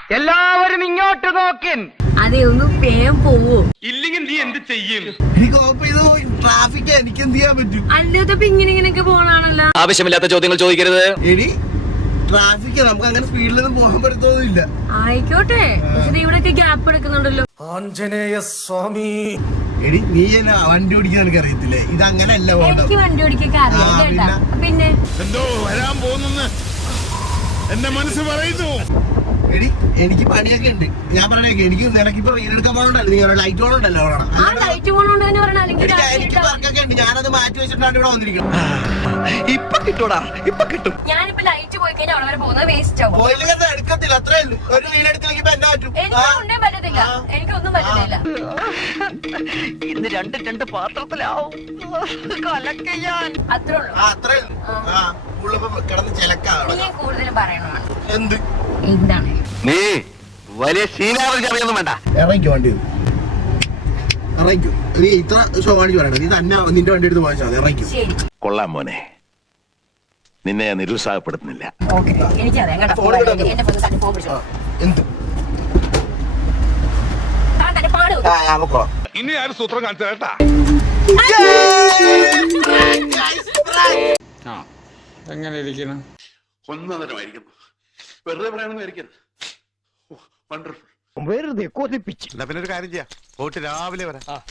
എല്ലാവരും ഇങ്ങോട്ട് നോക്കിൻ. അതെ, ഒന്ന് വേഗം പോവോ? ഇല്ലെങ്കിൽ നീ എന്ത് ചെയ്യും? എനിക്ക് ഓപ്പ് ചെയ്ത് ട്രാഫിക് എനിക്ക് എന്ത് ചെയ്യാൻ പറ്റും? അല്ലാത്തപ്പോ ഇങ്ങനെയൊക്കെ പോണാണല്ലോ. ആവശ്യമില്ലാത്ത ചോദ്യങ്ങൾ ചോദിക്കരുത്. എടി ട്രാഫിക് നമുക്ക് അങ്ങനെ സ്പീഡിലൊന്നും പോകാൻ പറ്റത്തൊന്നുമില്ല. ആയിക്കോട്ടെ, പക്ഷെ ഇവിടെയൊക്കെ ഗ്യാപ്പ് എടുക്കുന്നുണ്ടല്ലോ. ആഞ്ജനേയ സ്വാമി. എടി നീ വണ്ടി ഓടിക്കാൻ എനിക്ക് അറിയത്തില്ലേ? ഇത് അങ്ങനെയല്ല എനിക്ക് വണ്ടി ഓടിക്കൊക്കെ അറിയാം കേട്ടാ. പിന്നെ എന്തോ വരാൻ പോകുന്നു എന്റെ മനസ്സ് പറയുന്നു. എടി എനിക്ക് പണിയൊക്കെ ഉണ്ട്. ഞാൻ പറഞ്ഞേക്കെ എനിക്ക് നിനക്കിപ്പോ റീലെടുക്കാൻ പോകണ്ടല്ലോ, നീ ലൈറ്റ് പോകണ്ടല്ലോ. ആ ലൈറ്റ് പോണോണ്ട് തന്നെ പറഞ്ഞ, അല്ലെങ്കിൽ എനിക്ക് വർക്കൊക്കെ ഉണ്ട്. ഞാനത് മാറ്റി വെച്ചിട്ടാണ് ഇവിടെ വന്നിരിക്കണം. ഇപ്പൊ കിട്ടൂടാ, ഇപ്പൊ കിട്ടും. ഞാനിപ്പോ ലൈറ്റ് പോയി കഴിഞ്ഞാൽ അവിടെ വരെ പോകുന്നത് വേസ്റ്റ് ആവും. പോയില്ലെങ്കിൽ എടുക്കത്തില്ല, അത്രേ ഉള്ളൂ. ഒരു റീലെടുത്തില്ലെങ്കിൽ ഇപ്പൊ എന്നെ പറ്റും. എനിക്കൊന്നും പറ്റത്തില്ല, എനിക്കൊന്നും പറ്റത്തില്ല. ഇന്ന് രണ്ട് പാത്രത്തിലാവും. അത്രേ ഉള്ളൂ. അത്രേ ഉള്ളൂ. കിടന്ന് ചിലക്കാണ്. നീ കൂടുതലും പറയണതാണ്. എന്ത് എന്താണ് നീ വലിയ ശീലാവർക്കൊന്നും വേണ്ട. ഇറങ്ങിക്കോ വണ്ടി, ഇറങ്ങിക്കോ. നീ ഇത്ര ഷോ കാണിച്ചു പറയണ്ട. നീ തന്നെ നിന്റെ വണ്ടി എടുത്ത് പോയാൽ മതി. ഇറങ്ങിക്കോ. ശരി, കൊള്ളാം മോനെ, നിന്നെ നിരുത്സാഹപ്പെടുത്തുന്നില്ല. ഓക്കെ. എനിക്കറിയാം കേട്ടോ. ഫോൺ എടുത്തോ. എന്നെ തന്നെ ഫോൺ പിടിച്ചോ. എന്ത് തന്നെ പാടൂ. ഞാൻ പൊക്കോളാം. ഇനി ആരും സൂത്രം കാണിച്ചു കേട്ടാ. എങ്ങനെ ഇരിക്കണം? ഒന്നതരമായിരിക്കുന്നു. വെറുതെ പറയണമെന്നായിരിക്കരുത്. വണ്ടർഫുൾ. വെറുതെ കൊതിപ്പിച്ച്. എന്നാ പിന്നെ ഒരു കാര്യം ചെയ്യാം, പോയിട്ട് രാവിലെ വരാം.